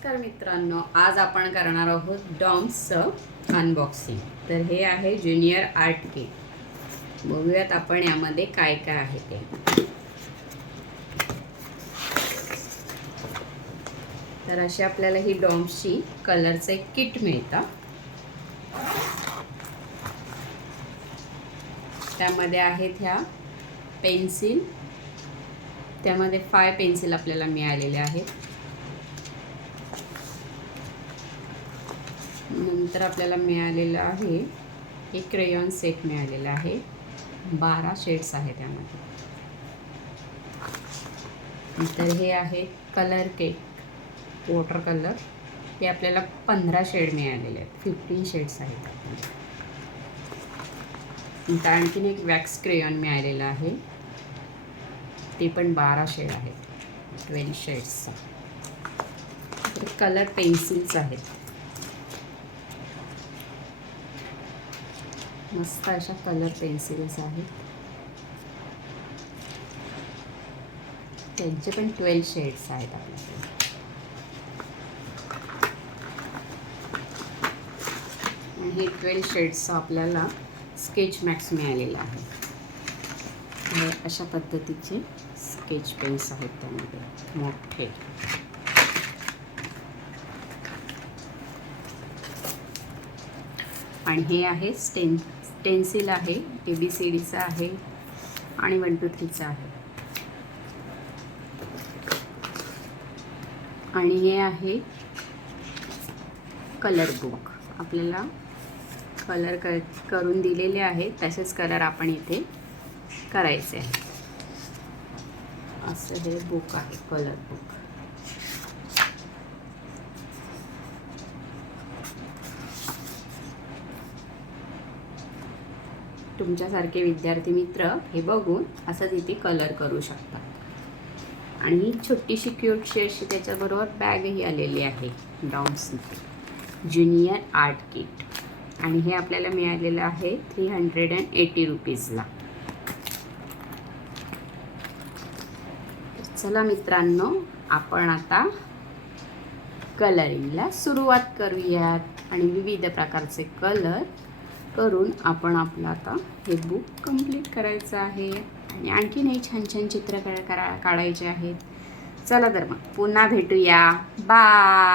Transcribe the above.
नमस्कार मित्रांनो, आज आपण करणार आहोत डॉम्सचं अनबॉक्सिंग। तर हे आहे ज्युनियर आर्ट किट। बघूयात आपण यामध्ये काय काय आहे ते। तर अशी आपल्याला ही डॉम्सची कलरचं एक किट मिळतं। त्यामध्ये आहेत ह्या पेन्सिल, त्यामध्ये 5 पेन्सिल आपल्याला मिळालेले आहेत। नंतर आपल्याला मिळालेला आहे एक क्रेयॉन सेट मिळालेला आहे। 12 शेड्स आहेत त्यामध्ये। नंतर हे आहे कलर केक वॉटर कलर, हे आपल्याला 15 शेड मिळालेले आहेत, 15 शेड्स आहेत। नंतर आणखीन एक वॅक्स क्रेयॉन मिळालेला आहे, ते पण 12 शेड आहेत, 12 शेड्सचा। कलर पेन्सिल्स आहेत, मस्त अशा कलर पेन्सिल्स आहेत, त्यांचे पण 12 शेड्स आहेत आपल्याकडे। हे 12 शेड्सचा आपल्याला स्केच मॅक्स मिळालेला आहे। अशा पद्धतीचे स्केच पेन्स आहेत त्यामध्ये मोठे। आणि हे आहे स्टेन्सिल आहे, ABCDचं आहे आणि 1 2 3चं आहे। आणि हे आहे कलर बुक, आपल्याला कलर करून दिलेले आहेत, तसेच कलर आपण इथे करायचे आहे। असं हे बुक आहे, कलर बुक। तुमच्यासारखे विद्यार्थी मित्र हे बघून असंच इथे कलर करू शकतात। आणि ही छोटीशी क्यूटशी अशी त्याच्याबरोबर बॅगही आलेली आहे डॉम्स ज्युनियर आर्ट किट। आणि हे आपल्याला मिळालेलं आहे 380 रुपीजला। चला मित्रांनो, आपण आता कलरिंगला सुरुवात करूयात आणि विविध प्रकारचे कलर करून आपण आपलं आता हे बुक कंप्लीट करायचं आहे। आणि आणखीनही छान छान चित्र काढायचे आहेत। चला तर मग पुन्हा भेटूया, बाय।